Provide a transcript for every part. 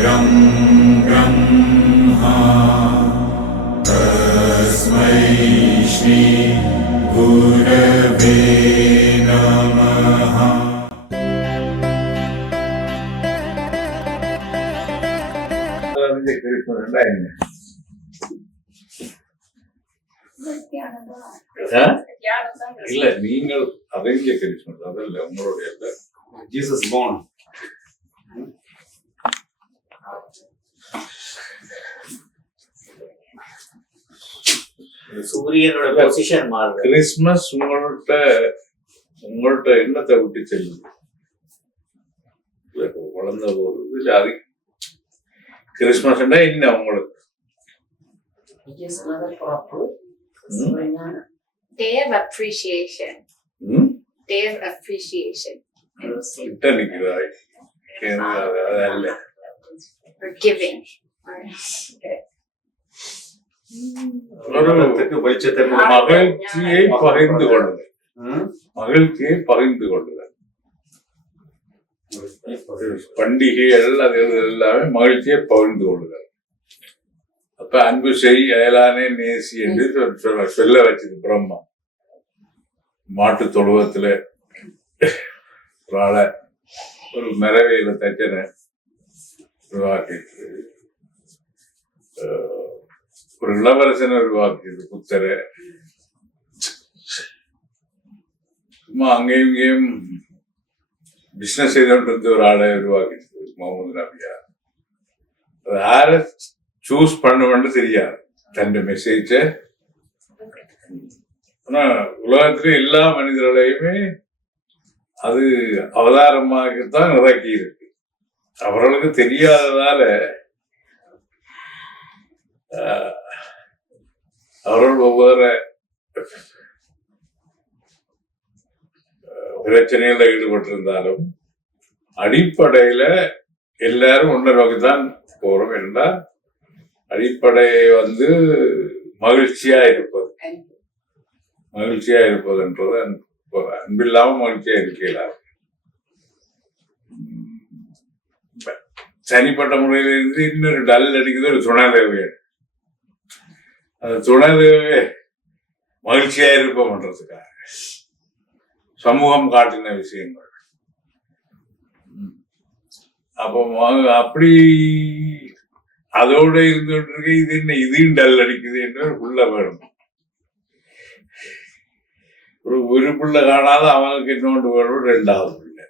परं ब्रह्मा तस्मै श्री गुरवे नमः. இல்ல நீங்கள் அறிஞ்ச கிறிஸ்மஸ் அதல்ல உங்களுடைய ஜீசஸ் born. சூரியனோட பொசிஷன் மாறுது. கிறிஸ்மஸ் உங்கள்ட்ட எண்ணத்தை விட்டு செல்லுது. வளர்ந்த போது இல்ல அது கிறிஸ்மஸ் என்ன உங்களுக்கு Day of appreciation. Day of appreciation. கிட்ட நிற்கிறாய் அல்ல Or giving. மகிழ்ச்சியை பகிர்ந்து கொள்ளுதல். மகிழ்ச்சியை பகிர்ந்து கொள்ளுதல். பண்டிகைகள் அது எல்லாமே மகிழ்ச்சியை பகிர்ந்து கொள்ளுதல். அப்ப அன்பு செய் அயலானே நேசி என்று சொல்ல வச்சது பிரம்மா. மாட்டு தொழுவத்துல ஒரு மரவையில தச்சன உருவாக்கிட்டு ஒரு இளவரசனை உருவாக்கியது புத்தர. சும்மா அங்கேயும் இங்கேயும் பிசினஸ் செய்து ஒரு ஆளை உருவாக்கிட்டு முகமது நபியா. அது யார சூஸ் பண்ணுவேன்னு தெரியாது தன் மெசேஜ. ஆனா உலகத்துல எல்லா மனிதர்களையுமே அது அவதாரமாகத்தான் இறக்கி இருக்கு. அவர்களுக்கு தெரியாததால அவர்கள் ஒவ்வொரு பிரச்சனையில ஈடுபட்டிருந்தாலும் அடிப்படையில எல்லாரும் ஒன்றை நோக்கிதான் போறோம் என்றால் அடிப்படை மகிழ்ச்சியா இருப்பதுன்றது அன்பில்லாம மகிழ்ச்சியா இருக்கலாம். தனிப்பட்ட முறையில இருந்து இன்னொரு டல் அடிக்குது ஒரு துணைதேவை. அந்த துணைதேவை மகிழ்ச்சியா இருப்போம்ன்றதுக்காக சமூகம் காட்டின விஷயங்கள். அப்போ அப்படி அதோட இருந்துட்டு இது என்ன இதையும் டல் அடிக்குது என்று புள்ள வேணும். ஒரு புள்ள காணாத அவனுக்கு இன்னொன்று வேணும், ரெண்டாவது பிள்ளை.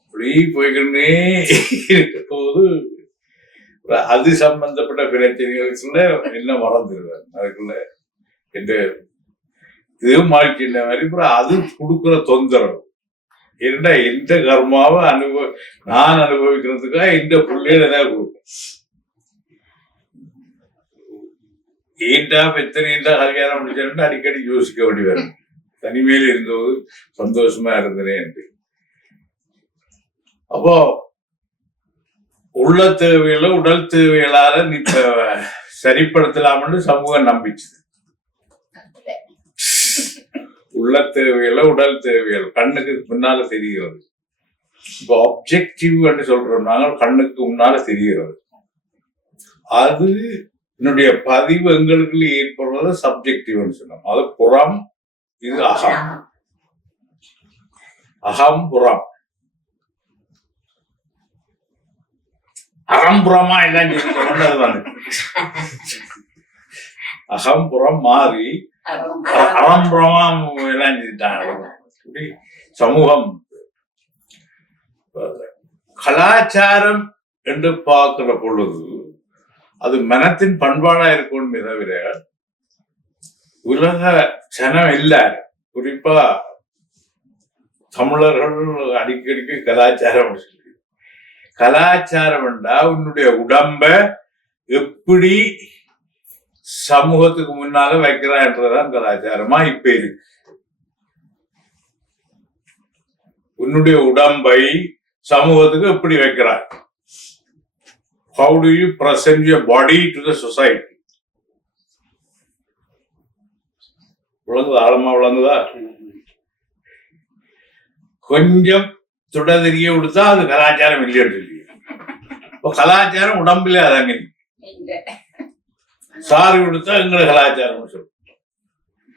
அப்படி போய்கொண்டே இருக்க போது அது சம்பந்தப்பட்ட பிரச்சனைகளுக்குள்ள என்ன மறந்துடுவேன். அதுக்குள்ள இதுவும் வாழ்க்கைன்ற மாதிரி அது கொடுக்குற தொந்தரவு. ஏன்னா எந்த கர்மாவை நான் அனுபவிக்கிறதுக்காக இந்த பிள்ளைகள் ஏதாவது கொடுக்கும். ஏண்டா எத்தனை கல்யாணம் முடிச்சேன்னு அடிக்கடி யோசிக்க வேண்டி வரும். தனிமையில் இருந்தபோது சந்தோஷமா இருந்தனே என்று. அப்போ உள்ள தேவைகளை உடல் தேவைகளால சரிப்படுத்தலாம்னு சமூகம் நம்பிச்சு. உள்ள தேவைகளை உடல் தேவைகள் கண்ணுக்கு முன்னால தெரிகிறது. இப்போ ஆப்ஜெக்டிவ் என்று சொல்றோம் நாங்கள், கண்ணுக்கு முன்னால தெரிகிறது. அது என்னுடைய பதிவு எங்களுக்குள்ள ஏற்படுறது சப்ஜெக்டிவ்னு சொன்னோம். அது புறம், இது அகம். அகம் புறம். அகம்புறமா எல்லாம் அது வந்து அகம்புறம் மாறி அகம்புறமா எல்லாம் செஞ்சுட்டாங்க. சமூகம் கலாச்சாரம் என்று பார்க்கிற பொழுது அது மனத்தின் பண்பாடா இருக்கும்னு தவிர உலக ஜனம் இல்ல. குறிப்பா தமிழர்கள் அடிக்கடிக்கு கலாச்சாரம் கலாச்சாரம்டா உன்னுடைய உடம்ப எப்படி சமூகத்துக்கு முன்னால வைக்கிறான்றதான் கலாச்சாரமா இப்ப இருக்கு. உன்னுடைய உடம்பை சமூகத்துக்கு எப்படி வைக்கிறாய்? How do you present your body to the society? ஆழமா விளங்குதா? கொஞ்சம் சுட தெரிய கொடுத்தா அது கலாச்சாரம் இல்லைன்னு சொல்லி கலாச்சாரம் உடம்புல அடங்கி சாரி கொடுத்தா எங்களை கலாச்சாரம் சொல்லும்.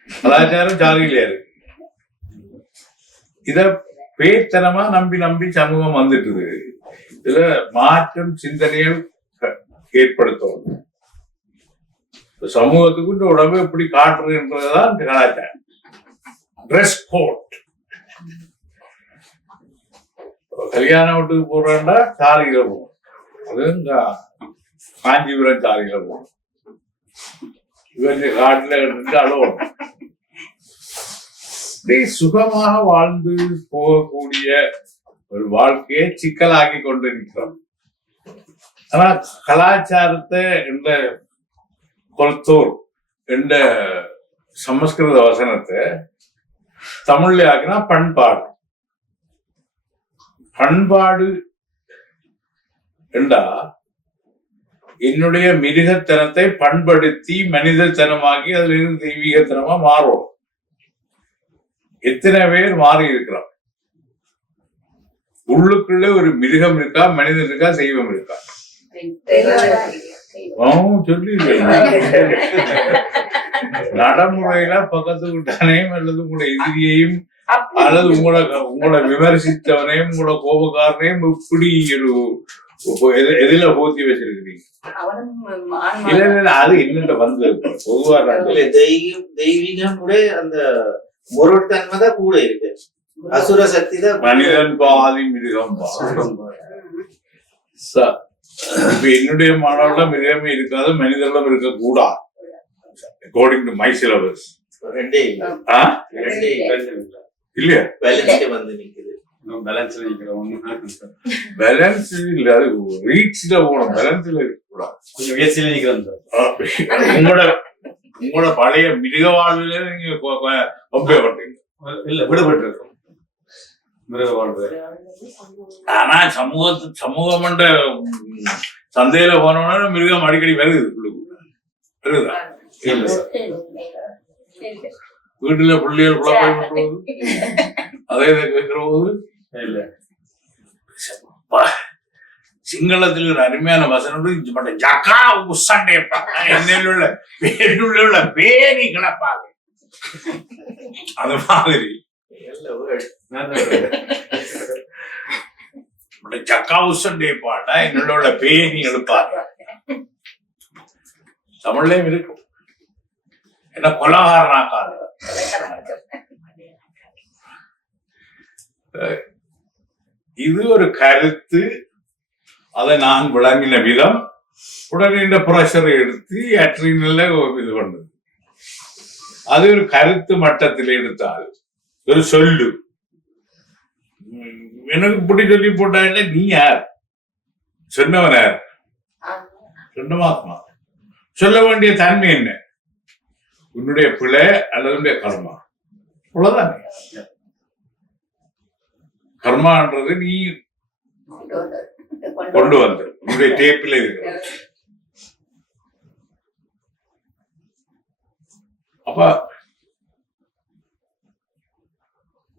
கலாச்சாரம் சாரியிலே இருக்கு. இத பேத்தனமா நம்பி நம்பி சமூகம் வந்துட்டுது. இதுல மாற்றம் சிந்தனைகள் ஏற்படுத்தும். சமூகத்துக்கு இந்த உடம்பு எப்படி காட்டுறதுன்றதுதான் இந்த கலாச்சாரம். ட்ரெஸ் கோட், கல்யாண வீட்டுக்கு போறேன்னா சாரியில போகும். அது காஞ்சிபுரம் சாரியில போகும். இவங்க காட்டுல இருந்து அழுவணும். சுகமாக வாழ்ந்து போகக்கூடிய ஒரு வாழ்க்கையை சிக்கலாக்கி கொண்டிருக்கிறோம். ஆனா கலாச்சாரத்தை என்ற கொல்தோர் என்ற சமஸ்கிருத வசனத்தை தமிழ்ல ஆக்கினா பண்பாடு. பண்பாடு என்றா என்னுடைய மிருகத்தனத்தை பண்படுத்தி மனிதத்தனமாக்கி அதுல இருந்து தெய்வீகத்தனமா மாறும். எத்தனை பேர் மாறி இருக்கிறோம். உள்ளுக்குள்ள ஒரு மிருகம் இருக்கா, மனிதன் இருக்கா, தெய்வம் இருக்கா? சொல்லி நடைமுறையில பக்கத்து விட்டானையும் அல்லது உங்களோட எதிரியையும் அல்லது உங்களோட விமர்சித்தவனையும் உங்களோட கோபக்காரனையும் இப்படி ஒரு எதில போத்தி வச்சிருக்கிறீங்க. இல்ல இல்ல, அது என்னட்ட வந்து பொதுவா தெய்வீகம் கூட அந்த முரட்டுத்தன்மைதான் கூட இருக்கு. அசுர சக்தி தான். மனிதன் பாதி மிருகம் பாதி. இப்ப என்னுடைய மாணவர்கள மிருகமே இருக்காது, மனிதர்களும் இருக்க கூடாது. அக்கார்டிங் டு மை சிலபஸ் இல்லையா? பேலன்ஸ் இல்ல, அது ரீச்ல போகணும். பேலன்ஸ்ல இருக்க கூடாது. உங்களோட பழைய மிருக வாழ்வில நீங்க ஒப்பே பண்றீங்க. இல்ல, விடுபட்டு இருக்கோம் மிருக வாழ்வு. ஆனா சமூகம் சந்தையில போனோம்னா மிருகம் அடிக்கடி வருது. வருதா? இல்ல சார். வீட்டுல பிள்ளைகள் குழப்பம் பண்றது அதே கேட்கிற போது இல்ல. சிங்களத்தில் ஒரு அருமையான வசனம் ஜக்கா உசண்டேப்பா என்னுள்ள பேணி கிளப்பாங்க. அது மாதிரி ஜக்கா உசண்டேப்பாட்டா என்னுள்ள பேணி எழுப்பாங்க. தமிழ்லயும் இருக்கும். என்ன கொலகாரனாக்காது. இது ஒரு கருத்து. அதை நான் விளங்கின விதம் உடனே இந்த ப்ரெஷரை எடுத்து அட்ரினல்ல இது பண்ணுது. அது ஒரு கருத்து மட்டத்தில் எடுத்தால் ஒரு சொல்லு. எனக்கு இப்படி சொல்லி போட்டா நீ யார்? சொன்னவன் யார்? சொன்னமாத்மா. சொல்ல வேண்டிய தன்மை என்ன? உன்னுடைய பிழை அல்லது உன்னுடைய கர்மா. அவ்வளவுதான். கர்மான்றது நீ கொண்டு வந்து உன்னுடைய டேப்பில் இருக்கிற. அப்ப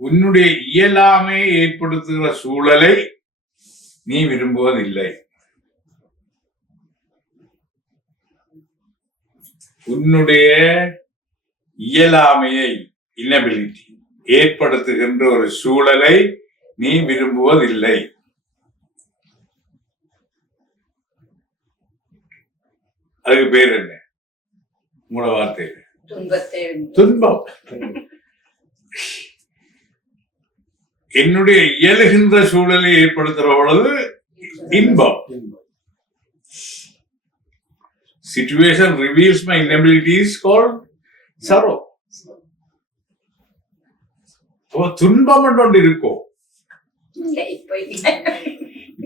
உன்னுடைய இயலாமை ஏற்படுத்துகிற சூழலை நீ விரும்புவதில்லை. உன்னுடைய இயலாமையை இனபிலிட்டி ஏற்படுத்துகின்ற ஒரு சூழலை நீ விரும்புவதில்லை. அதுக்கு பேர் என்ன? உங்களோட வார்த்தை துன்பம். என்னுடைய இயலுகின்ற சூழலை ஏற்படுத்துற பொழுது இன்பம். Situation reveals my inabilities called sorrow. துன்பம் ஒன்று இருக்கும்.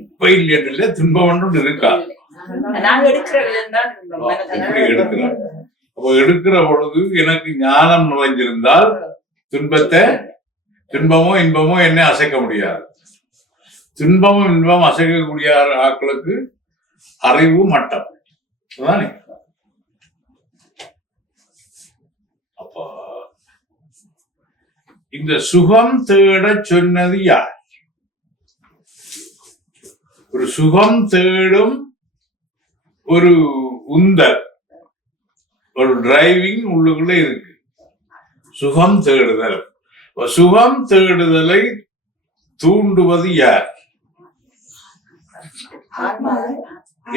இப்ப இல்ல, துன்பம் ஒன்று இருக்கா? இப்படி எடுக்கிறார். அப்போ எடுக்கிற பொழுது எனக்கு ஞானம் நுழைஞ்சிருந்தால் துன்பமோ இன்பமோ என்ன அசைக்க முடியாது. துன்பமும் இன்பமும் அசைக்கக்கூடிய ஆட்களுக்கு அறிவு மட்டம். அப்ப இந்த சுகம் தேட சொன்னது யார்? ஒரு சுகம் தேடும் ஒரு உந்தல், ஒரு டிரைவிங் உள்ளுக்குள்ள இருக்கு. சுகம் தேடுதல். சுகம் தேடுதலை தூண்டுவது யார்?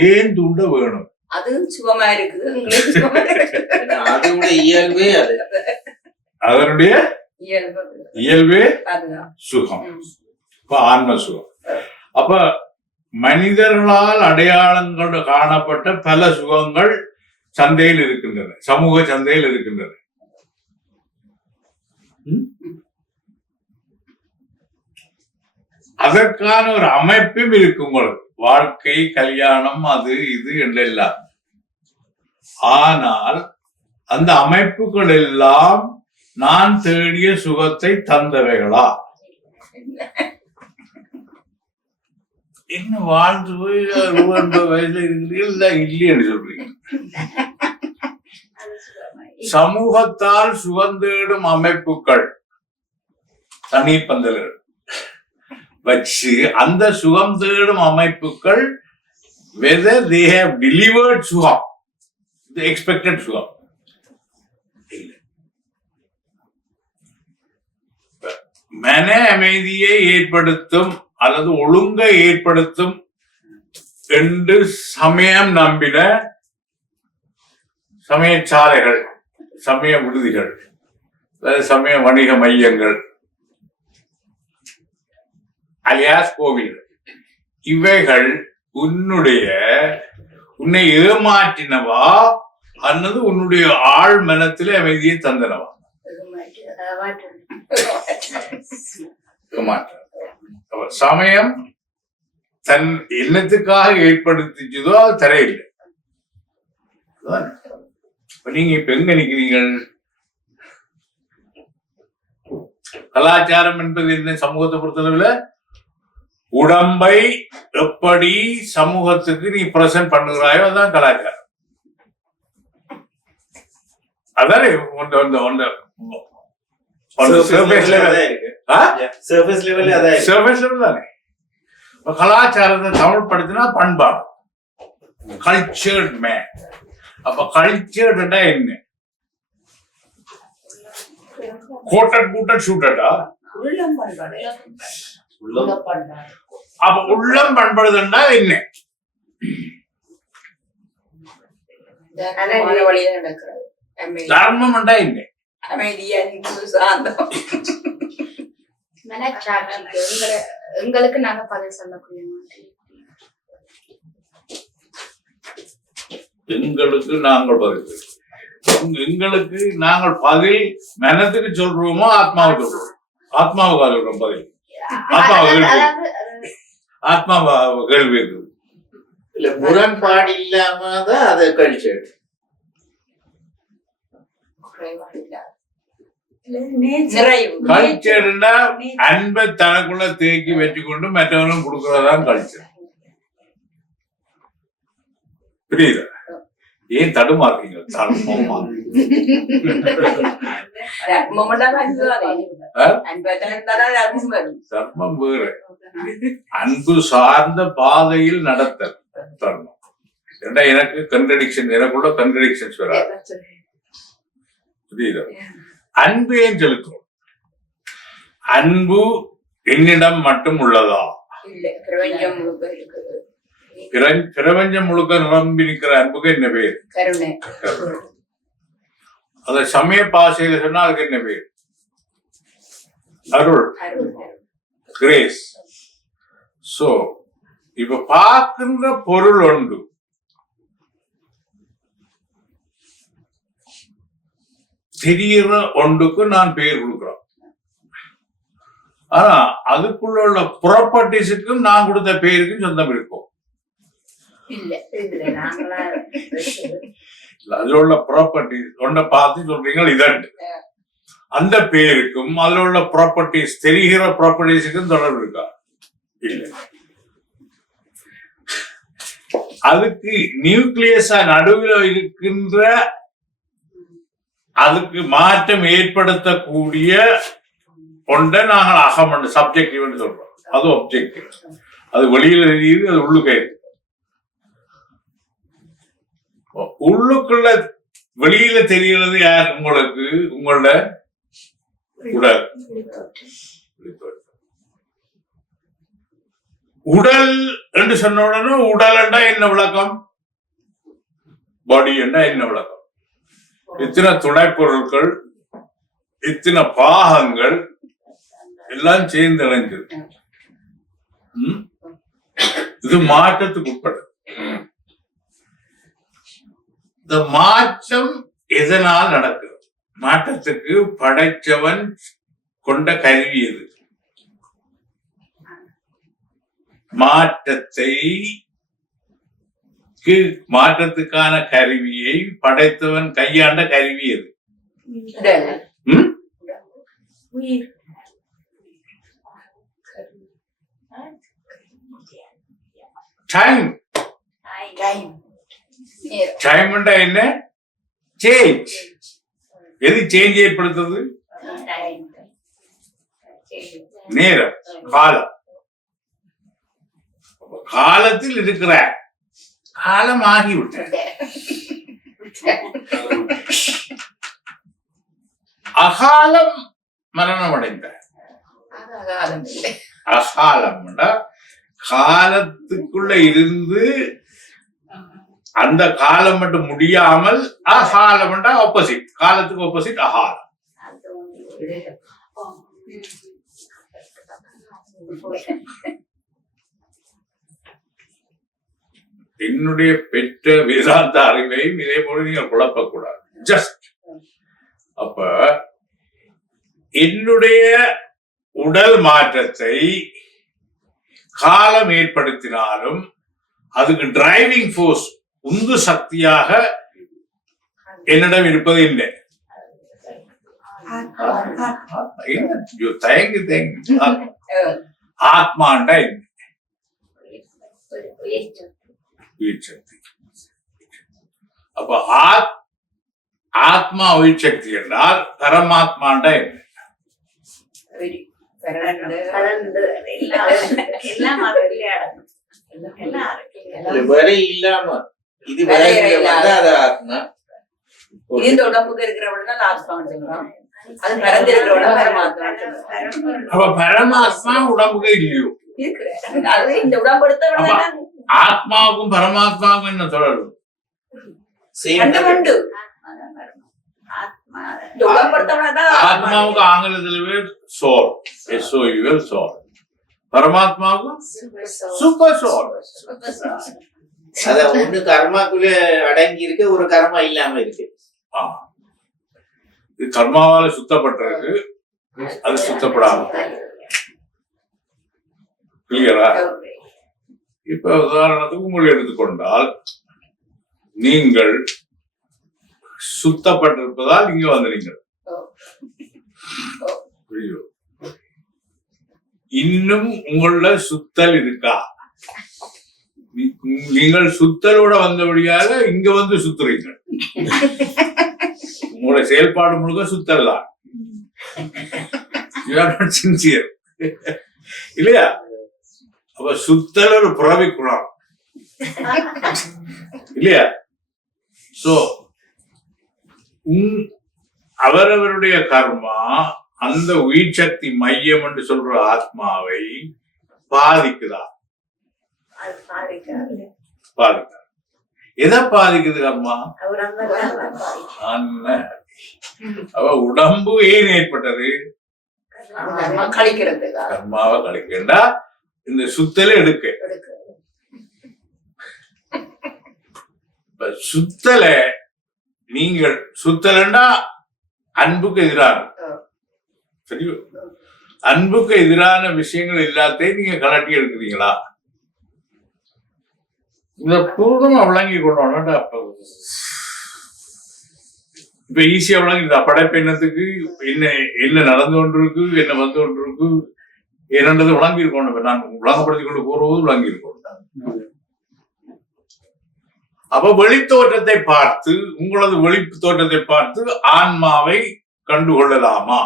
ஏன் தூண்ட வேணும்? அது சுகமா இருக்குது, உங்களுக்கு சுகமா இருக்கு. அதோட இயல்பே அது. அதனுடைய இயல்பே அதுதான். சுகம். இப்ப ஆன்ம சுகம். அப்ப மனிதர்களால் அடையாளங்கள் காணப்பட்ட பல சுகங்கள் சந்தையில் இருக்கின்றன, சமூக சந்தையில் இருக்கின்றன. அதற்கான ஒரு அமைப்பும் இருக்கு உங்களுக்கு, வாழ்க்கை, கல்யாணம், அது இது என்றெல்லாம். ஆனால் அந்த அமைப்புகள் எல்லாம் நான் தேடிய சுகத்தை தந்தவைகளா? என்ன வாழ்ந்து போய் 60 வயசுல இருக்கிறீங்களா இல்லைன்னு சொல்றீங்க? சமூகத்தால் சுகந்தேடும் அமைப்புகள், தண்ணீர் பந்தல்கள் வச்சு அந்த சுகம் தேடும் அமைப்புகள் whether they have delivered சுகம், the expected சுகம் இல்லை. மன அமைதியை ஏற்படுத்தும் அல்லது ஒழுங்கை ஏற்படுத்தும் என்று சமயம் நம்பின சமயச்சாலைகள், சமய விடுதிகள், சமய வணிக மையங்கள், அலியாஸ் கோவில்கள், இவைகள் உன்னை ஏமாற்றினவா அல்லது உன்னுடைய ஆழ் மனத்திலே அமைதியை தந்தனவா? சமயம் தன் எண்ணத்துக்காக ஏற்படுத்திச்சதோ அது தரையில்லை. நீங்க இப்ப எங்க நிக்கிறீங்கள்? கலாச்சாரம் என்பது என்ன? சமூகத்தை பொறுத்தளவுல உடம்பை எப்படி சமூகத்துக்கு நீ பிரசன்ட் பண்ணுகிறாயோ அதான் கலாச்சாரம். அதானே கலாச்சாரத்தை தமிழ் படுத்தினா பண்பாடு, கல்ச்சர்ட் மேன். அப்ப கல்ச்சர்டா என்ன? கோட்டட் கூட்டட் ஷூட்டடா? அப்ப உள்ளம் பண்படுதுன்னா என்ன? தர்மம் என்ன? எங்களுக்கு நாங்க பதில் சொல்லக்கூடிய மாதிரி. எங்களுக்கு நாங்கள் பதில் மனத்துக்கு சொல்றோமோ ஆத்மாவுக்கு சொல்றோம்? ஆத்மாவுக்கு சொல்றோம் பதில். ஆத்மா கேள்வி இருக்குது. இல்ல முரண்பாடு இல்லாமதான் அதை கழிச்சு கல்ச்சர்னா அன்பை தனக்குள்ள தேக்கி வச்சு கொண்டு மற்றவனும் கொடுக்கறதான் கல்ச்சர். புரியுதா? ஏன் தடுமாறீங்க? தர்மம் வேறு, அன்பு சார்ந்த பாதையில் நடத்தல் தர்மம். எனக்கு கன்ட்ரடிக்ஷன், எனக்குள்ள கன்ட்ரடிக்ஷன்ஸ் வராது. புரியுதா? அன்பு ஏன் செலுத்தும்? அன்பு என்னிடம் மட்டும் உள்ளதா? பிரபஞ்சம் முழுக்க நிரம்பி நிற்கிற அன்புக்கு என்ன பேர்? அத சமய பாசையில சொன்னா அதுக்கு என்ன பேர்? அருள், கிரேஸ். சோ இப்ப பார்க்கின்ற பொருள் ஒன்று, தெரிகிற ஒன்றுக்கு நான் பெயர் கொடுக்கிறோம். ஆனா அதுக்குள்ள உள்ள ப்ராப்பர்ட்டிஸுக்கும் நான் கொடுத்த பெயருக்கும் சொந்தம் இருக்கும். அதுல உள்ள ப்ராப்பர்ட்டிஸ் ஒன்றை பார்த்து சொல்றீங்க இதண்டு, அந்த பெயருக்கும் அதுல உள்ள ப்ராப்பர்ட்டிஸ், தெரிகிற ப்ராப்பர்ட்டிஸுக்கும் தொடர்பு இருக்கா? இல்லை. அதுக்கு நியூக்ளியஸா நடுவில் இருக்கின்ற, அதுக்கு மாற்றம் ஏற்படுத்தக்கூடிய ஒன்றை நாங்கள் அகம் சப்ஜெக்டிவ் சொல்றோம். அது ஒப்ஜெக்டிவ். அது வெளியில தெரியுது, அது உள்ளுக்கே இருக்கு. உள்ளுக்குள்ள வெளியில தெரிகிறது யார்? உங்களுக்கு உங்களோட உடல். உடல் என்று சொன்ன உடனே உடல் என்றா என்ன விளக்கம்? பாடி என்றா என்ன விளக்கம்? இத்தனை துணை பொருட்கள், இத்தனை பாகங்கள் எல்லாம் சேர்ந்து இணைஞ்சிருக்கு. இது மாற்றத்துக்கு உட்பட்டது. இந்த மாற்றம் எதனால் நடக்கிறது? மாற்றத்துக்கு படைச்சவன் கொண்ட கருவி எது? மாற்றத்துக்கான கருவியை படைத்தவன் கையாண்ட கருவி எது? டைம். டைம் என்ன? சேஞ்ச். எது சேஞ்ச் ஏற்படுத்துறது? நேரம், காலம். காலத்தில் இருக்கிற காலம் ஆகிவிட்ட. அகாலம் மரணம் அடைந்த. அகாலம் காலத்துக்குள்ள இருந்து அந்த காலம் மட்டும் முடியாமல் அகாலம் ஆப்போசிட். காலத்துக்கு ஆப்போசிட் அகாலம். என்னுடைய பெற்ற வேதாந்த அறிவையும் இதே போல நீங்கள் குழப்பக்கூடாது. ஜஸ்ட் அப்ப என்னுடைய உடல் மாற்றத்தை காலம் ஏற்படுத்தினாலும் அதுக்கு டிரைவிங் போர்ஸ், உந்து சக்தியாக என்னிடம் இருப்பது இல்லை. தயங்கி தயங்கி ஆத்மாண்டா என்ன? உயிர்சக்தி. அப்ப ஆத்மா உயிர்சக்தி என்றால் பரமாத்மாண்டா என்ன? வரை இல்லாம இது ஆத்மா. இந்த உடம்புக்கு இருக்கிறவன ஆத்மா சொல்றோம். அது பரந்து இருக்கிறவன பரமாத்மா. அப்ப பரமாத்மா உடம்புக்கு இல்லையோ? அது இந்த உடம்பு எடுத்தவன ஆத்மாவுக்கும் பரமாத்மாவுக்கும் என்ன தொடர்பு? ஆத்மாவுக்கு ஆங்கிலத்துல பேர் சோல், SOUL சோல். பரமாத்மாவுக்கும் சூப்பர் சோல். அத ஒண்ணு கர்மாக்குள்ள அடங்கி இருக்கு, ஒரு கர்மா இல்லாம இருக்கு. இது கர்மாவால சுத்தப்பட்டிருக்கு, அது சுத்தப்படாம. கிளியரா? இப்ப உதாரணத்துக்கு உங்களை எடுத்துக்கொண்டால், நீங்கள் சுத்தப்பட்டிருப்பதால் இங்க வந்தீங்க. இன்னும் உங்கள சுத்தல் இருக்கா? நீங்கள் சுத்தலோட வந்தபடியாக இங்க வந்து சுத்துறீங்க. உங்களுடைய செயல்பாடு முழுக்க சுத்தல் தான். சின்சியர் இல்லையா? அப்ப சுத்தல் ஒரு புறவி குணம் இல்லையா? சோ அவரவருடைய கர்மா அந்த உயிர் சக்தி மையம் என்று சொல்ற ஆத்மாவை பாதிக்குதா? பாதிக்க. எதை பாதிக்குது கர்மா? அவ உடம்பு ஏன் ஏற்பட்டது? கர்மாவை கழிக்கண்டா இந்த சுத்தலை எடுக்க. சுத்தல நீங்கள் சுத்தலண்டா அன்புக்கு எதிரான, சரியோ? அன்புக்கு எதிரான விஷயங்கள் எல்லாத்தையும் நீங்க கலட்டி எடுக்கிறீங்களா? இந்த பூர்ணமா விளங்கி கொண்டோம்னா இப்ப ஈஸியா விளங்கி படைப்பு என்னத்துக்கு என்ன என்ன நடந்து கொண்டிருக்கு, என்ன வந்து கொண்டிருக்கு என்னன்றது விளங்கி இருக்கணும். நான் விளங்கப்படுத்தி கொண்டு போறது விளங்கி இருக்கணும். அப்ப வெளித்தோற்றத்தை பார்த்து, உங்களது வெளி தோற்றத்தை பார்த்து ஆன்மாவை கண்டுகொள்ளலாமா?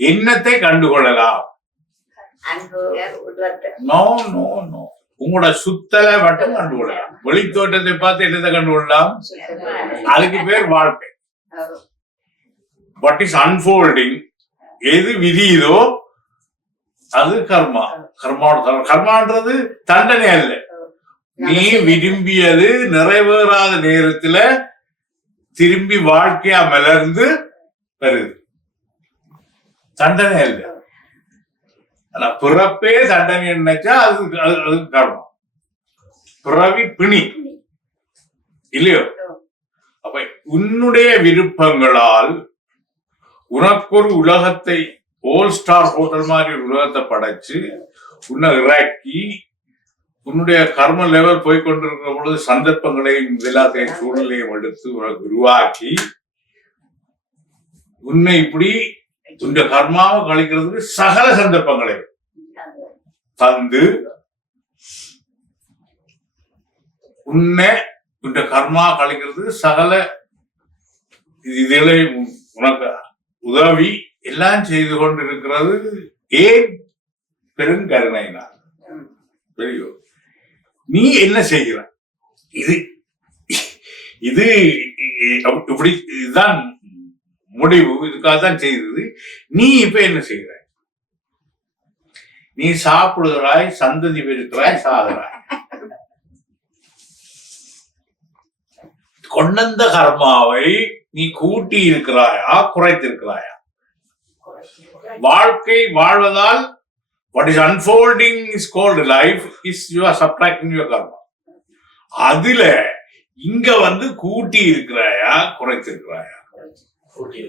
என்னத்தை கண்டுகொள்ளலாம்? அன்பு உள்ளத்தை நோ நோ நோ உங்களோட சுத்தலை மட்டும் கண்டுகொள்ளலாம். வெளித்தோட்டத்தை பார்த்து என்னத்தை கண்டுகொள்ளலாம்? அதுக்கு பேர் வாழ்க்கை. வாட் இஸ் அன்ஃபோல்டிங், எது விதியுதோ அது கர்மா. கர்மான்றது தண்டனை அல்ல. நீ விரும்பியது நிறைவேறாத நேரத்துல திரும்பி வாழ்க்கையா மலர்ந்து வருது, தண்டனை அல்ல. ஆனா பிறப்பே தண்டனை நினைச்சா அது கர்மம், பிறவி பிணி இல்லையோ? அப்ப உன்னுடைய விருப்பங்களால் உனக்கு ஒரு உலகத்தை, ஓல் ஸ்டார் ஹோட்டல் மாதிரி ஒரு உலகத்தை படைச்சு உன்னை இறக்கி உன்னுடைய கர்ம லெவல் போய்கொண்டிருக்கிற பொழுது சந்தர்ப்பங்களையும் எல்லாத்தையும் சூழ்நிலையும் எடுத்து உனக்கு உருவாக்கி உன்னை இப்படி உன்னுடைய கர்மாவை கழிக்கிறதுக்கு சகல சந்தர்ப்பங்களை தந்து உன்னை உன்னுடைய கர்மா கழிக்கிறதுக்கு சகல இதுகளை உனக்கு உதவி எல்லாம் செய்து கொண்டிருக்கிறது ஏன்? பெருங்கருணைனா. பெரியோ நீ என்ன செய்கிற? இது இது இப்படி இதுதான் முடிவு, இதுக்காக தான் செய்தது. நீ இப்ப என்ன செய்கிற? நீ சாப்பிடுகிறாய், சந்ததி பெருக்கிறாய், சாகுறாய். கொண்டந்த கர்மாவை நீ கூட்டி இருக்கிறாயா, குறைத்திருக்கிறாயா? வாழ்க்கை வாழ்வதால் what is unfolding is called life is you are subtracting your karma. அதுல இங்க வந்து கூட்டி இருக்கிறாயா, குறைத்திருக்கிறாயா? கூட்டி.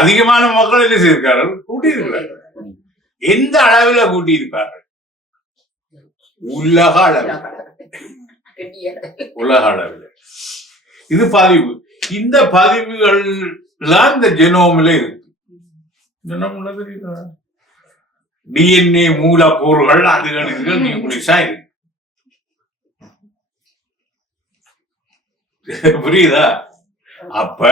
அதிகமான மக்கள் என்ன செய்திருக்கார்கள்? கூட்டி இருக்கிறார்கள். எந்த அளவுல கூட்டி இருப்பார்கள்? உலக அளவில். உலக அளவில். இது பதிவு. இந்த பதிவுகள் தான் இந்த ஜெனோம்ல இருக்கு. ஜெனோம்ல தெரியுதா? டிஎன்ஏ மூலக்கூறுகள் அதுகள் நியூக்ளியஸா இருக்கு. புரியுதா? அப்ப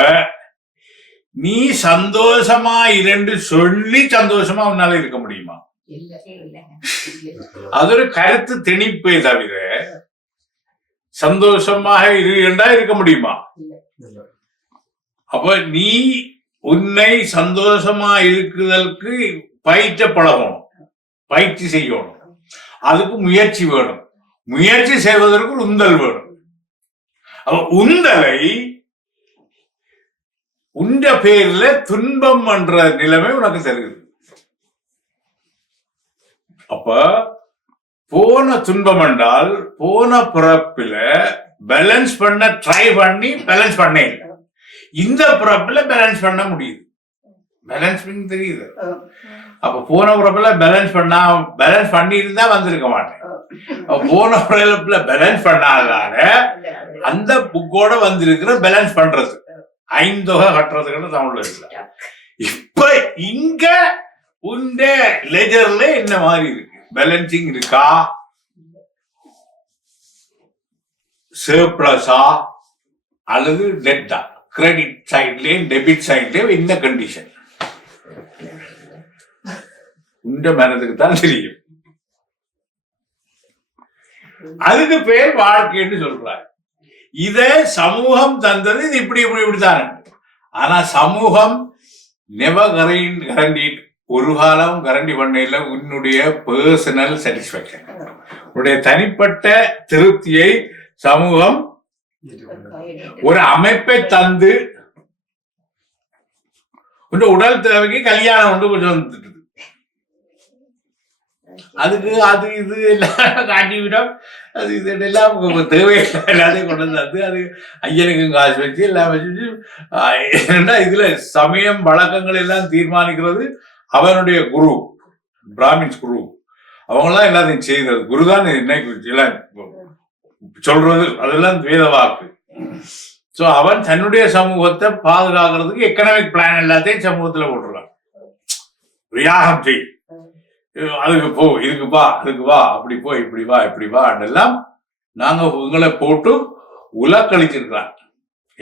நீ சந்தோஷமா இரண்டு சொல்லி சந்தோஷமா உன்னால இருக்க முடியுமா? அது ஒரு கருத்து திணிப்பே தவிர சந்தோஷமாக இருக்க முடியுமா? அப்ப நீ உன்னை சந்தோஷமா இருக்குதற்கு பயிற்ற பழகணும், பயிற்சி செய்யணும். அதுக்கு முயற்சி வேணும். முயற்சி செய்வதற்கு உந்தல் வேணும். அப்ப உந்தலை உண்ட பேர்ல துன்பம் என்ற நிலைமை உனக்கு தருகிறது. அப்ப போன துன்பம் என்றால் போன பிறப்பில பேலன்ஸ் பண்ண ட்ரை பண்ணி பேலன்ஸ் பண்ண இல்லை. இந்த பிறப்பில பேலன்ஸ் பண்ண முடியுது. பேலன்ஸ் பண்ண தெரியுது. அப்ப போன பிறப்பில பேலன்ஸ் பண்ணி இருந்தா வந்திருக்க மாட்டேன். போன பிறப்பில பேலன்ஸ் பண்ணாததால அந்த புக்கோட வந்திருக்கிற பேலன்ஸ் பண்றது, ஐந்தொகை கட்டுறதுக்கு தமிழ்ல இல்ல. இப்ப இங்க உண்ட லெஜர்ல என்ன மாதிரி இருக்கு? பேலன்சிங் இருக்கா, சர்ப்ளஸா அல்லது டெட்டா? கிரெடிட் சைட்லயும் டெபிட் சைட்லயும் என்ன கண்டிஷன்? உண்ட மனதுக்கு தான் தெரியும். அதுக்கு பேர் வாழ்க்கைன்னு சொல்றாங்க. இத சமூகம் தந்தது. இது இப்படித்தான். ஆனா சமூகம் நெவர் கரண்டி, ஒரு காலம் கரண்டி பண்ணையில உன்னுடைய பர்சனல் சாட்டிஸ்பாக்சன், உன்னுடைய தனிப்பட்ட திருப்தியை சமூகம் ஒரு அமைப்பை தந்து உன் உடல் தேவைக்கு கல்யாணம் வந்து கொஞ்சம் வந்துட்டு அதுக்கு அது இது எல்லாம் காட்டிவிடும். அது இது எல்லாம் தேவையில்லை, எல்லாத்தையும் கொண்டு வந்து அது ஐயனுக்கும் காசு வச்சு எல்லாம் வச்சு ஏன்னா இதுல சமயம் வழக்கங்கள் எல்லாம் தீர்மானிக்கிறது அவனுடைய குரு, பிராமின்ஸ் குரு. அவங்கெல்லாம் எல்லாத்தையும் செய்கிறது. குருதான் எல்லாம் சொல்றது, அதெல்லாம் வேத வாக்கு. சோ அவன் தன்னுடைய சமூகத்தை பாதுகாக்கிறதுக்கு எக்கனாமிக் பிளான் எல்லாத்தையும் சமூகத்துல போட்டுருவான். யாகம் செய், அதுக்கு போ, இதுக்கு வா, அதுக்கு வா, அப்படி போ, இப்படி வா, இப்படி வா எல்லாம் நாங்க உங்களை போட்டு உலக்களிச்சிருக்கிறான்.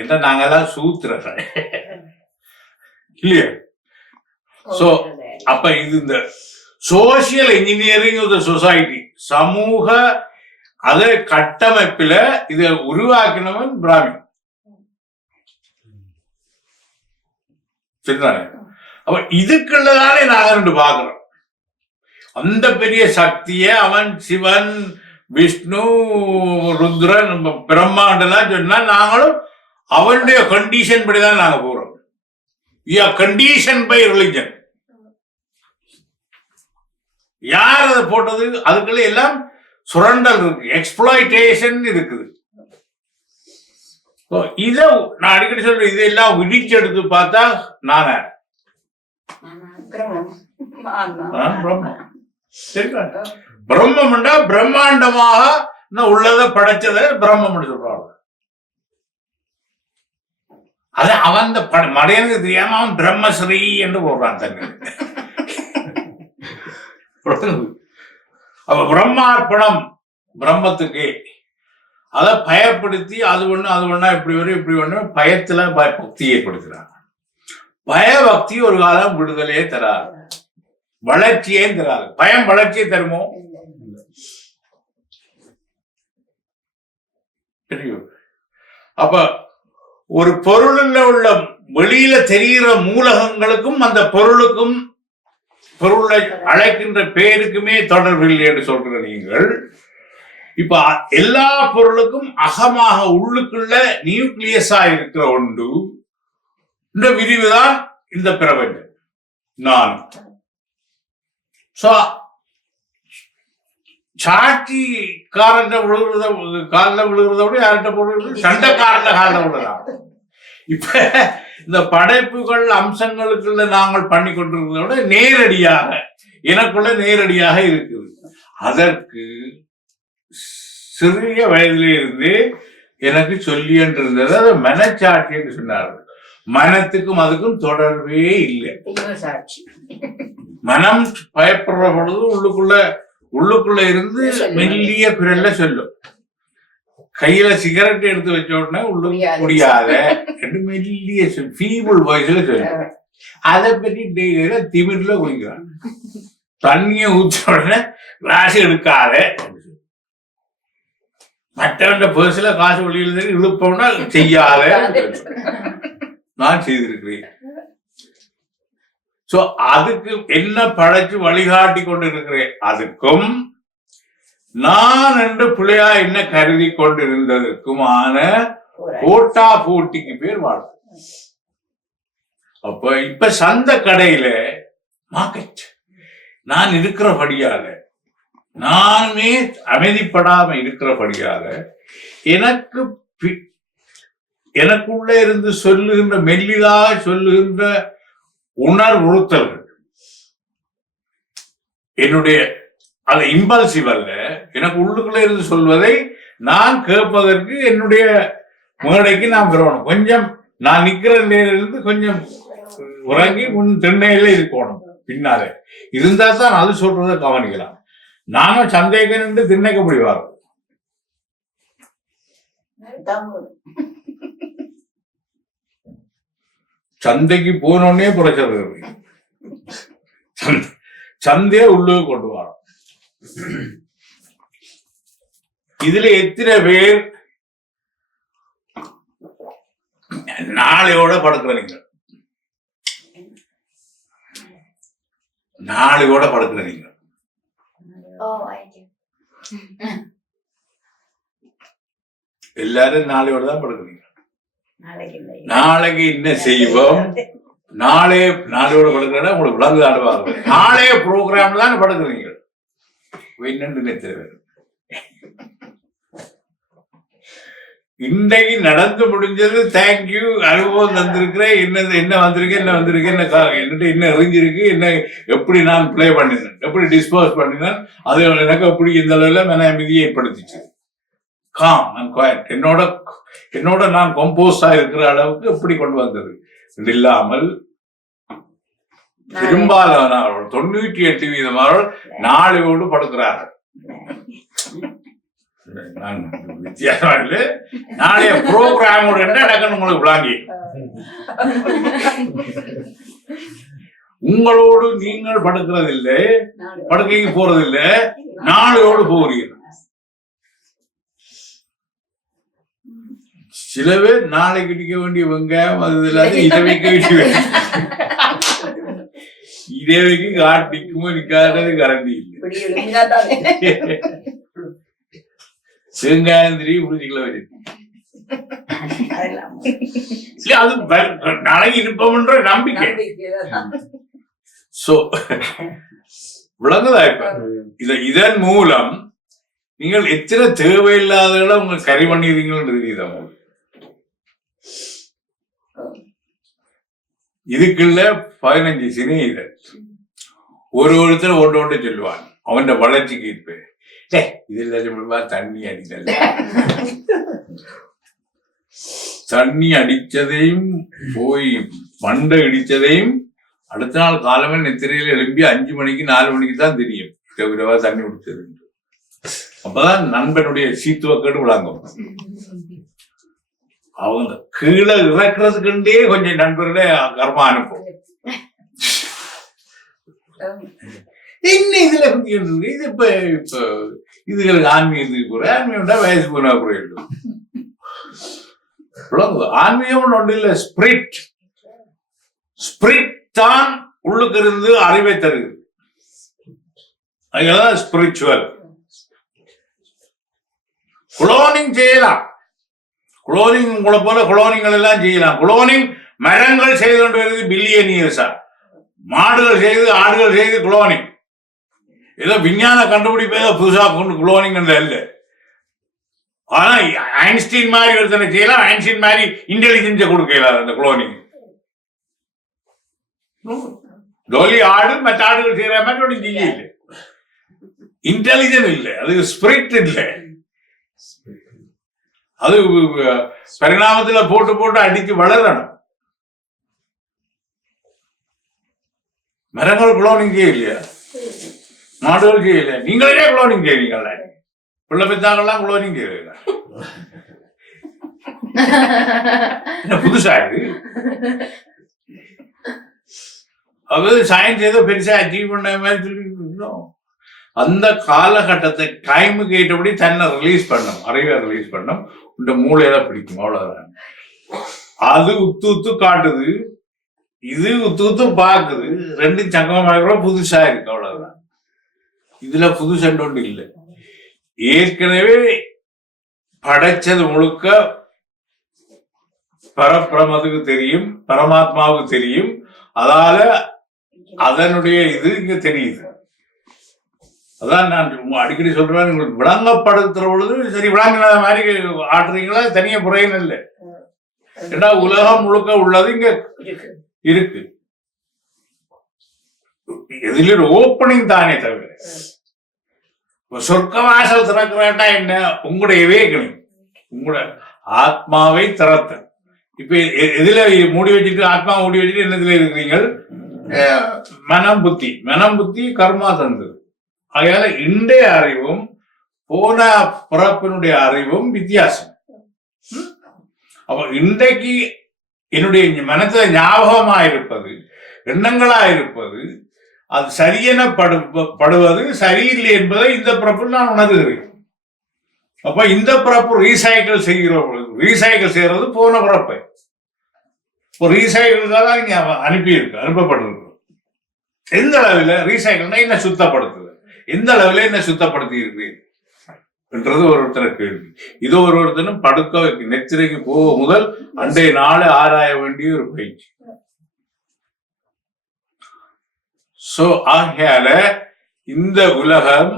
என்ன நாங்கெல்லாம் சூத்திரர்கள் இல்லையா? சோ அப்ப இது இந்த social engineering of the society, சமூக அத கட்டமைப்புல இத உருவாக்கினவன் பிராமின். சரிதானே? அப்ப இதுக்குள்ளதானே நாங்க ரெண்டு பாக்குறோம். அந்த பெரிய சக்திய அவன் சிவன், விஷ்ணு, ருத்ரன், பிரம்மாண்டெல்லாம் சொன்னா நாங்களும் அவனுடைய கண்டிஷன் படிதான் நாங்க போறோம். Condition by religion. யார் அதை போட்டது? அதுக்குள்ள எல்லாம் சுரண்டல் இருக்கு, எக்ஸ்ப்ளாய்டேஷன் இருக்குது. இத நான் அடிக்கடி சொல்றேன், இதெல்லாம் விடிச்சு எடுத்து பார்த்தா நானே பிரம்மம்டா பிரம்மாண்டமாக உள்ளத படைச்சத பிரம்மம் சொல்றாங்க. அது அவன் மடையனுக்கு தெரியாம அவன் பிரம்மஸ்ரீ என்று போடுறான் தங்க. அப்ப பிரம்மார்ப்பணம் பிரம்மத்துக்கு அதை பயப்படுத்தி அது ஒண்ணா இப்படி வரும் இப்படி ஒண்ணு பயத்துல பக்தி ஏற்படுத்துறாங்க. பயபக்தி ஒரு காலம் விடுதலையே தராது, வளர்ச்சியே தராது. பயம் வளர்ச்சியை தருமோ? தெரியும். அப்ப ஒரு பொருள்ல உள்ள வெளியில தெரிகிற மூலகங்களுக்கும் அந்த பொருளுக்கும் பொருளை அழைக்கின்ற பேருக்குமே தொடர்பில்லை என்று சொல்கிற நீங்கள், இப்ப எல்லா பொருளுக்கும் அகமாக உள்ளுக்குள்ள நியூக்ளியஸா இருக்கிற ஒன்று இந்த விரிவுதான் இந்த பிரபஞ்சம். நான் சாட்சிக்காரன் விழுகிறத காலில் விழுகிறத விட யார்கிட்ட போடுறது? சண்டைக்காரன் காலில் விழுதான். இப்ப இந்த படைப்புகள் அம்சங்களுக்குள்ள நாங்கள் பண்ணி கொண்டிருக்கிறத விட நேரடியாக எனக்குள்ள நேரடியாக இருக்குது. அதற்கு சிறிய வயதிலே இருந்து எனக்கு சொல்லி இருந்தது அது மனச்சாட்சி என்று சொன்னார்கள். மனத்துக்கும் அதுக்கும் தொடர்பே இல்லை. மனம் பயப்படுற பொழுது உள்ளுக்குள்ள இருந்து மெல்லிய குரல்ல சொல்லும். கையில சிகரெட் எடுத்து வச்ச உடனே உள்ளுக்கு முடியாத மெல்லிய ஃபீபிள் வாய்ஸ்ல சொல்லும். அதை பற்றி திமிர்ல குடிக்கிறான். தண்ணிய ஊற்ற உடனே கிளாஸ் எடுக்காத, மற்றவன் பர்ஸ்ல காசு வெளியில இழுப்போம்னா செய்யாத, நான் செய்திருக்கிறேன். சோ அதுக்கு என்ன படைச்சு வழிகாட்டி கொண்டு இருக்கிறேன், அதுக்கும் நான் என்று பிள்ளையா என்ன கருதி கொண்டிருந்ததற்குமான போட்டா போட்டிக்கு பேர் வாழ்க்கை. அப்ப இப்ப சந்த கடையில மார்க்கெட் நான் இருக்கிறபடியால, நானுமே அமைதிப்படாம இருக்கிறபடியால எனக்குள்ள இருந்து சொல்லுகின்ற மெல்லிதா சொல்லுகின்ற உணர்வுறுத்தல்கள் என்னுடைய அது இம்பல்சிவ் அல்ல. எனக்கு உள்ளுக்குள்ள இருந்து சொல்வதை நான் கேட்பதற்கு என்னுடைய மேடைக்கு நான் வரணும். கொஞ்சம் நான் நிக்கிற நிலையிலிருந்து கொஞ்சம் உறங்கி முன் திண்ணையில இருக்கணும். பின்னாலே இருந்தா தான் அது சொல்றதை கவனிக்கலாம். நானும் சந்தேகம் என்று திண்ணைக்க முடிவார். சந்தைக்கு போனோடனே புறச்சது சந்தைய உள்ளுக்கு கொண்டு வரோம். இதுல எத்தனை பேர் நாளையோட படுக்கிறீங்க? நாளையோட படுக்கிறீங்க? எல்லாரும் நாளையோட தான் படுக்கிறீங்க. நாளைக்கு என்ன செய்வோம்? நாளையோட படுக்கிறா உங்களுக்கு விளங்கு ஆடுவாங்க. நாளைய ப்ரோக்ராம் தான் படுக்கிறீங்க. என்னன்னு தேவை. இன்றைக்கு நடந்து முடிஞ்சது தேங்க்யூ, அனுபவம் தந்திருக்கிறேன், என்ன வந்திருக்கு என்ன எறிஞ்சிருக்கு, என்ன எப்படி நான் பிளே பண்ணினேன், எப்படி டிஸ்போஸ் பண்ணினேன், அது எனக்கு எப்படி இந்த அளவுல மன அமைதியை ஏற்படுத்திச்சு. காம் அண்ட் குவைட் என்னோட நான் கம்போஸ் இருக்கிற அளவுக்கு எப்படி கொண்டு வந்தது இல்லாமல் பெரும்பாலானவர்கள் 98% நாளையோடு படுக்கிறார்கள். நான் வித்தியாசம் இல்லை. நாளைய ப்ரோக்ராமோட நடக்கணும் உங்களுக்கு விளாங்கி. உங்களோடு நீங்கள் படுக்கிறதில்லை, படுக்கைக்கு போறதில்லை, நாளையோடு போகிறீர்கள். சில பேர் நாளைக்கு இடிக்க வேண்டிய வெங்காயம் அது இல்லாத இதை வைக்க வேண்டிய இதை வைக்க காட்டிக்குமோ நிக்காதது கரண்டி இல்லை. செங்காயந்திரி புரிஞ்சுக்கல வச்சு அது நாளைக்கு இருப்போம்ன்ற நம்பிக்கை. சோ விளங்குதா? இப்ப இதன் மூலம் நீங்கள் எத்தனை தேவையில்லாத உங்க கறி பண்ணிடுறீங்கன்னு தெரியுதா உங்களுக்கு? இதுக்குள்ள 15 சினி இது ஒருத்தர் ஒன்று சொல்லுவான் அவன் வளர்ச்சிக்கு இருப்பேன். இதுல தண்ணி அடிக்கல, தண்ணி அடிச்சதையும் போய் மண்டை இடிச்சதையும் அடுத்த நாள் காலமே நெத்திரையில எழும்பி 5 மணிக்கு 4 மணிக்கு தான் தெரியும் விரவா தண்ணி குடிச்சது. அப்பதான் நண்பனுடைய சீத்துவக்கேடு விளங்கும். அவங்க கீழே இறக்குறதுக்குண்டே கொஞ்சம் நண்பர்களே கர்மா அனுப்பும். என்ன இதுல இது இப்ப இதுகளுக்கு ஆன்மீகத்துக்கு போற ஆன்மீகம்டா வயசு போனா போயிடும். ஆன்மீகம் ஒன்று இல்ல, ஸ்பிரிட். ஸ்பிரிட் தான் உள்ளுக்கு இருந்து அறிவை தருகிறது. அதனால ஸ்பிரிச்சுவல். குளோனிங் செய்யலாம், குளோனிங் உங்களை போல குளோனிங்கள் எல்லாம் செய்யலாம். குளோனிங் மரங்கள் செய்து கொண்டு வருது பில்லியன் இயர்ஸா. மாடுகள் செய்து ஆடுகள் செய்து குளோனிங். ஏதோ விஞ்ஞான கண்டுபிடிப்பு ஏதோ புதுசா கொண்டு குளோனிங் இல்ல. ஆனா ஐன்ஸ்டீன் மாதிரி ஒருத்தனை செய்யலாம், ஐன்ஸ்டீன் மாதிரி இன்டெலிஜென்ஸை கொடுக்கலாம் அந்த குளோனிங். டோலி ஆடு மற்ற ஆடுகள் செய்யற மாதிரி ஒன்றும் செய்ய இல்லை. இன்டெலிஜென்ட் இல்லை, அது ஸ்பிரிட் இல்லை. அது பரிணாமத்துல போட்டு போட்டு அடிச்சு வளரணும். மரங்கள் குளோனிங் செய்யலையா? மாடுகள் செய்யல, நீங்களே குளோனிங் செய்வீங்களா? பிள்ளை பெத்தாங்கெல்லாம் குளோனிங் செய்வீங்க. என்ன புதுசா இது? அது சயின்ஸ் ஏதோ பெருசா அச்சீவ் பண்ண மாதிரி சொல்லி அந்த காலகட்டத்தை டைமுக்கு ஏற்றபடி தன்னை ரிலீஸ் பண்ணும், அறிவை ரிலீஸ் பண்ணும். இந்த மூளையில பிடிக்கும், அவ்வளவுதான். அது உத்து உத்து காட்டுது, இது உத்து உத்து பாக்குது. ரெண்டும் சங்கமாக புதுசா இருக்கு, அவ்வளவுதான். இதுல புதுசண்டு ஒன்று இல்லை. ஏற்கனவே படைச்சது முழுக்க பரபிரமத்துக்கு தெரியும், பரமாத்மாவுக்கு தெரியும். அதால அதனுடைய இது இங்க தெரியுது. அதான் நான் அடிக்கடி சொல்றேன், உங்களுக்கு விளங்கப்படுத்துற பொழுது சரி விளங்கின மாதிரி ஆட்டுறீங்களா, தனிய புறையும் இல்லை. ஏன்னா உலகம் முழுக்க உள்ளது இங்க இருக்கு. எதுல ஒரு ஓப்பனிங் தானே தவிர சொர்க்க வாசல் திறக்கிறா என்ன? உங்களுடைய வேகணும், உங்களோட ஆத்மாவை திறத்த. இப்ப எதுல மூடி வச்சுட்டு, ஆத்மா மூடி வச்சுட்டு என்னதுல இருக்கிறீங்க? மனம் புத்தி. மனம் புத்தி கர்மா தந்தது. அதனால இன்றைய அறிவும் போன பிறப்பினுடைய அறிவும் வித்தியாசம். அப்ப இன்றைக்கு என்னுடைய மனத்துல ஞாபகமா இருப்பது, எண்ணங்களா இருப்பது, அது சரியென படுவது சரியில்லை என்பதை இந்த பிறப்பில் நான் உணர்கிறேன். அப்ப இந்த பிறப்பு ரீசைக்கிள் செய்கிற பொழுது, ரீசைக்கிள் செய்யறது போன பிறப்பை ஒரு ரீசைக்கிள்காக இங்க அனுப்பப்பட்டிருக்கிறோம். எந்த அளவில் ரீசைக்கிள்னா என்ன சுத்தப்படுத்துது, எந்த அளவில் என்ன சுத்தப்படுத்தி இருக்கிறது ஒருத்தர் கேள்வி. இது ஒருத்தனும் படுக்க நெத்திரைக்கு போக முதல் அன்றைய நாளை ஆராய வேண்டிய ஒரு பயிற்சி. சோ ஆகையால இந்த உலகம்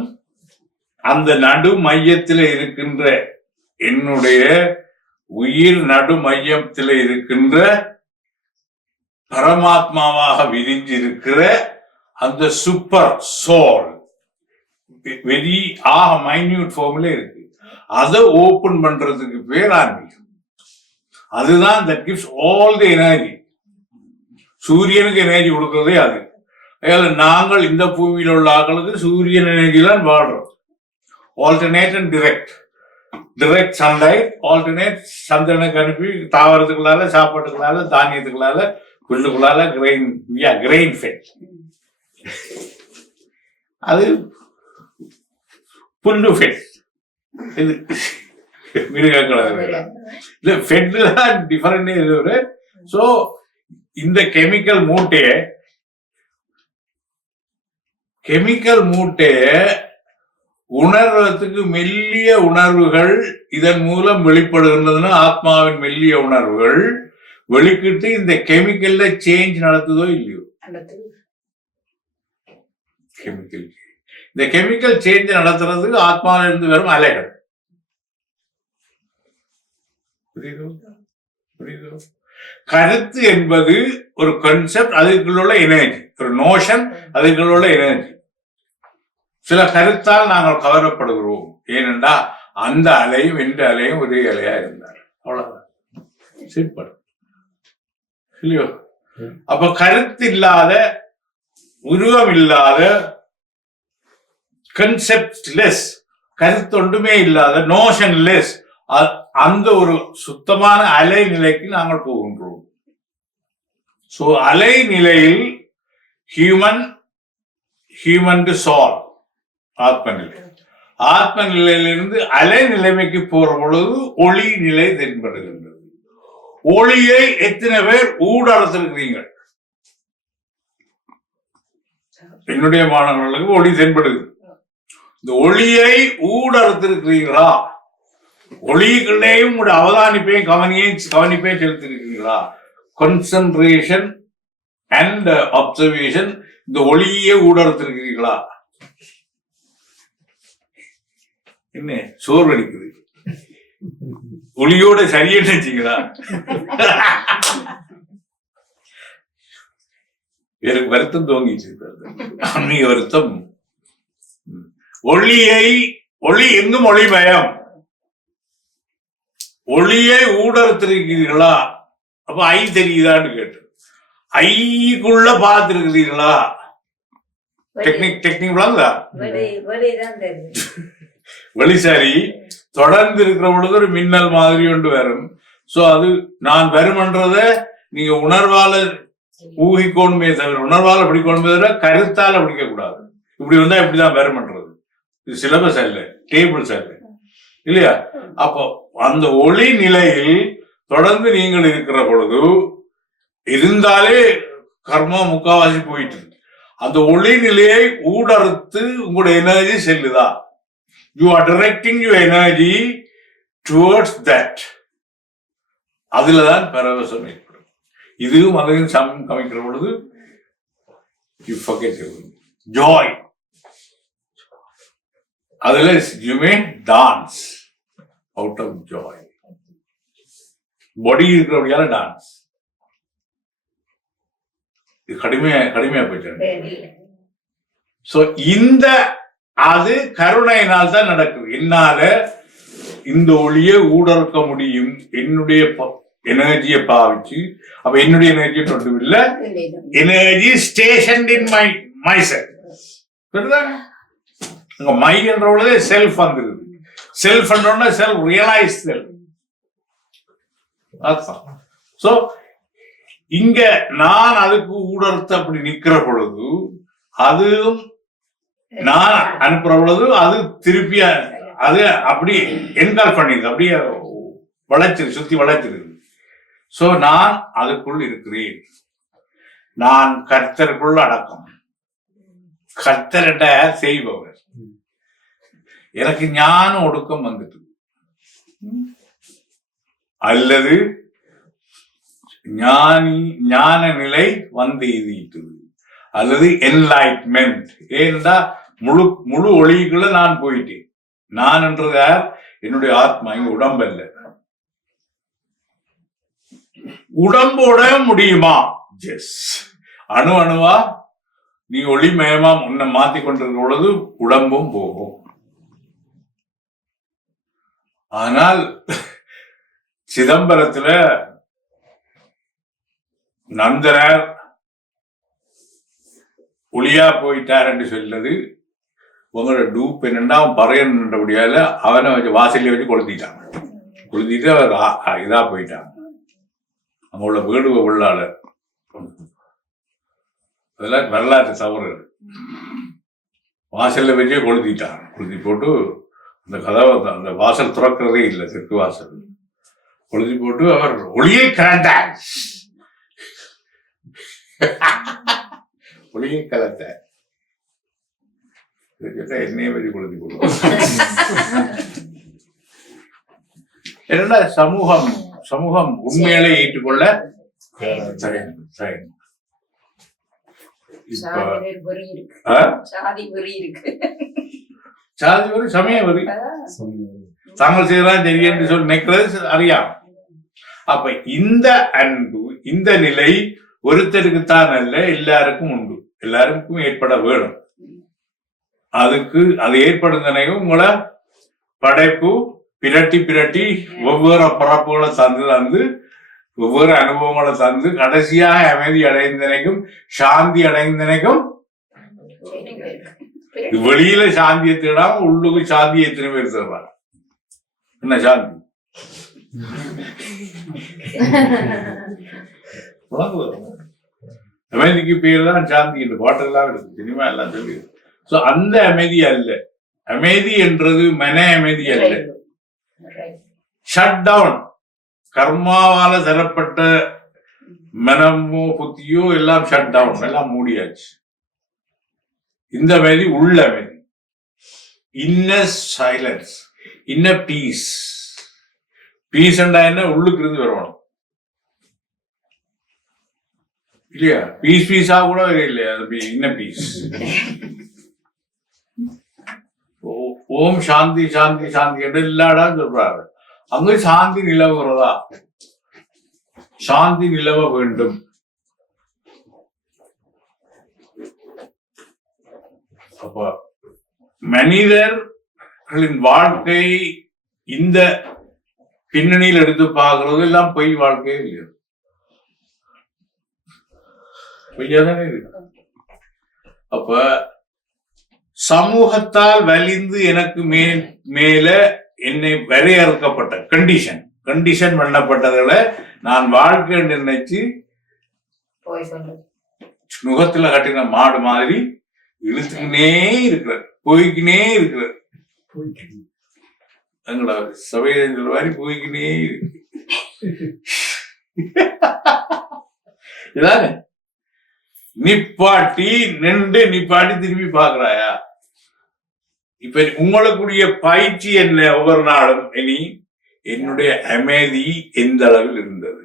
அந்த நடு மையத்தில் இருக்கின்ற, என்னுடைய உயிர் நடு மையத்தில் இருக்கின்ற பரமாத்மாவாக விரிஞ்சிருக்கிற அந்த சூப்பர் சோல் வெரி மைன்யூட் ஃபார்ம்ல இருக்கு. அதை ஓபன் பண்றதுக்கு பேர் ஆன்மீகம். அதுதான் that gives all the energy. சூரியனுக்கு எனர்ஜி கொடுக்கறதே அது. நாங்கள் இந்த பூமியில் உள்ள ஆட்களுக்கு சூரியன் எனர்ஜி தான் வாழ்றோம். Alternate and direct. direct sunlight, alternate சந்திரனுக்கு அனுப்பி தாவரத்துக்குள்ளால, சாப்பாட்டுக்குள்ளால, தானியத்துக்குள்ளால, புல்லுக்குள்ளால கிரெயின் ஃபெட். அது புல்லு ஃபெட். இது மிருகங்கள் ஃபெட்ல டிஃபரெண்ட் இது ஒரு. ஸோ இந்த கெமிக்கல் மூட்டைய உணர்வதற்கு மெல்லிய உணர்வுகள் இதன் மூலம் வெளிப்படுகின்றதுன்னா ஆத்மாவின் மெல்லிய உணர்வுகள் வெளிக்கிட்டு இந்த கெமிக்கல்ல சேஞ்ச் நடத்துதோ இல்லையோ? கெமிக்கல் இந்த கெமிக்கல் சேஞ்ச் நடத்துறதுக்கு ஆத்மாவில இருந்து வரும் அலைகள். புரியுதோ? கருத்து என்பது ஒரு கான்செப்ட், அதுக்குள்ள எனர்ஜி, ஒரு நோஷன், அதுக்குள்ள எனர்ஜி. சில கருத்தால் நாங்கள் கவரப்படுகிறோம். ஏனென்றா அந்த அலையும் எந்த அலையும் ஒரே அலையா இருந்தார். அவ்வளவுதான், சிம்பிள் இல்லையோ? அப்ப கருத்து இல்லாத, உருவம் இல்லாத, கன்செப்ட் லெஸ், கருத்து ஒன்றுமே இல்லாத, நோஷன் லெஸ், அந்த ஒரு சுத்தமான அலை நிலைக்கு நாங்கள் போகின்றோம். சோ அலை நிலையில் ஹியூமன் டு சால், ஆத்ம நிலை. ஆத்ம நிலையிலிருந்து அலை நிலைமைக்கு போற பொழுது ஒளி நிலை தென்படுகின்றது. ஒளியை எத்தனை பேர் ஊடறுத்திருக்கிறீர்கள்? என்னுடைய மாணவர்களுக்கு ஒளி தென்படுது. இந்த ஒளியை ஊடறுத்திருக்கிறீங்களா? ஒளிகளேயும் உங்களுடைய அவதானிப்பையும் கவனிப்பையும் செலுத்திருக்கிறீங்களா? Concentration and observation. இந்த ஒளியே ஊடறுத்திருக்கிறீங்களா? என்ன சோர்வடிக்குது? ஒளியோட சரியான வச்சுங்களா? எனக்கு வருத்தம் தோங்கிச்சு, ஆன்மீக வருத்தம். ஒளி எங்கும் ஒளிமயம். ஒளியை ஊடறுத்திருக்கிறீர்களா? அப்ப ஐ தெரியுதான்னு கேட்டு, ஐக்குள்ள பார்த்திருக்கிறீர்களா? டெக்னிக் வெளிசாரி தொடர்ந்து இருக்கிற பொழுது ஒரு மின்னல் மாதிரி ஒன்று வரும். சோ அது நான் வருமன்றத நீங்க உணர்வால ஊகிக்கோணுமே தவிர, உணர்வால பிடிக்கணுமே தவிர கருத்தால பிடிக்க கூடாது. இப்படி வந்தா இப்படிதான் வருமன்றது. இது சிலபஸ் அல்ல, டேபிள்ஸ் அல்ல, இல்லையா? அப்போ அந்த ஒளி நிலையில் தொடர்ந்து நீங்கள் இருக்கிற பொழுது இருந்தாலே கர்மா முக்காவாசி போயிட்டு, அந்த ஒளி நிலையை ஊடறுத்து உங்களுடைய energy செல்லுதா? You are directing your energy towards that. அதுலதான் பரவசம் ஏற்படும். இதுவும் அதையும் சமம் கமிக்கிற பொழுது you forget your joy. அதுல you may dance out of joy. பாடி இருக்கிறபடியால டான்ஸ். இது கடுமையா போயிட்டு. சோ இந்த அது கருணையினால் தான் நடக்குது. என்னால இந்த ஒளியை ஊடறுக்க முடியும், என்னுடைய எனர்ஜியை பாவிச்சு. அப்ப என்னுடைய எனர்ஜி ஒன்றும் இல்ல, energy station in my self. அங்க மை என்ற பொழுதே செல்ஃப் வந்துருது. செல்ஃப் என்ற செல்ஃப் ரியலைஸ் செல்ஃப். சோ இங்க நான் அதுக்கு ஊடறுத்து அப்படி நிக்கிற பொழுது, அதுவும் நான் அனுப்புற பொழுது அது திருப்பி அது அப்படி என்கால் பண்ணிது, அப்படியே வளைச்சிரு, சுத்தி வளைச்சிருக்கு. சோ நான் அதுக்குள் இருக்கிறேன். நான் கர்த்தருக்குள் அடக்கம். கர்த்தர்கிட்ட செய்பவர். எனக்கு ஞான ஒடுக்கம் வந்துட்டு, அல்லது ஞான நிலை வந்து எய்திட்டது, அல்லது என்லைட்மெண்ட். ஏன்னா முழு ஒளிக்குள்ள நான் போயிட்டேன். நான் என்றது யார்? என்னுடைய ஆத்மா. இங்க உடம்பு அல்ல. உடம்போட முடியுமா? எஸ். அணுவா நீ ஒளிமயமா உன்னை மாத்தி கொண்டிருக்கும் பொழுது உடம்பும் போகும். ஆனால் சிதம்பரத்துல நந்தனார் ஒளியா போயிட்டார் என்று சொல்றது உங்களோட டூப் என்னன்னா அவன் பறையன்றபடியால அவனை வச்சு வாசல்ல வச்சு கொளுத்திட்டாங்க. கொளுத்திட்டு அவர் இதா போயிட்டாங்க. அவங்களோட வேடுவ உள்ளாளர். அதெல்லாம் வரலாற்று தவறு. வாசல்ல வச்சே கொளுத்திட்டாங்க. கொளுத்தி போட்டு அந்த கதவை அந்த வாசல் திறக்கிறதே இல்லை, தெற்கு வாசல் கொளுத்தி போட்டு அவர் ஒளியை கலந்தார். ஒளியை கலந்தார். என்னையே வச்சு கொளுத்தி போடுவோம். என்னன்னா சமூகம் உண்மையிலே ஏற்றுக்கொள்ள சரி. சாதி வெறி இருக்கு, சாதி வரி, சமய வரி, தாங்கள் செய்யலாம் சரி என்று சொல்லி நினைக்கிறது அறியாம. அப்ப இந்த அன்பு, இந்த நிலை ஒருத்தருக்குத்தான் அல்ல, எல்லாருக்கும் உண்டு, எல்லாருக்கும் ஏற்பட வேணும். அதுக்கு அது ஏற்படுந்தனையும் உங்களை படைப்பு பிரட்டி ஒவ்வொரு பரப்புகளை தந்து ஒவ்வொரு அனுபவங்களை தந்து கடைசியாக அமைதி அடைந்தனைக்கும் சாந்தி அடைந்தனைக்கும் வெளியில சாந்தியை தேடாம உள்ளுக்கு சாந்தியை எத்தனை பேர் தேடுறாங்க. என்ன சாந்தி? அமைதிக்கு பேர் தான் சாந்தி. இந்த பாட்டெல்லாம் இருக்கு, சினிமா எல்லாம் சொல்லி. சோ அந்த அமைதி அல்ல. அமைதி என்றது மன அமைதி அல்ல. ஷட் டவுன், கர்மாவால தரப்பட்ட மனமோ புத்தியோ எல்லாம் ஷட் டவுன், எல்லாம் மூடியாச்சு. இந்த அமைதி உள்ள அமைதி, inner silence, inner peace. Peace என்ன? உள்ளுக்கு இருந்து வரணும் இல்லையா? பீஸா கூட இல்லையா? அது இன்னர் பீஸ். ஓம் சாந்தி சாந்தி சாந்தி என்று இல்லாடா சொல்றாரு. அங்கு சாந்தி நிலவுகிறதா? சாந்தி நிலவ வேண்டும். அப்ப மனிதர்களின் வாழ்க்கை இந்த பின்னணியில் எடுத்து பார்க்கறது எல்லாம் பொய் வாழ்க்கையே இல்லையா? பொய்யாதானே இருக்கு. அப்ப சமூகத்தால் வலிந்து எனக்கு மேல என்னை வரையறுக்கப்பட்ட கண்டிஷன் பண்ணப்பட்டதுல நான் வாழ்க்கை நினைச்சு முகத்துல கட்டின மாடு மாதிரி இழுத்துக்கினே இருக்கிற, போய்க்கினே இருக்கிற. எங்களோட சபையில மாதிரி போய்க்கினே இருக்கு. இதாங்க நிப்பாட்டி திரும்பி பாக்குறாயா? இப்ப உங்களுக்குரிய பயிற்சி என்ன? ஒவ்வொரு நாளும் இனி என்னுடைய அமைதி எந்த அளவில் இருந்தது?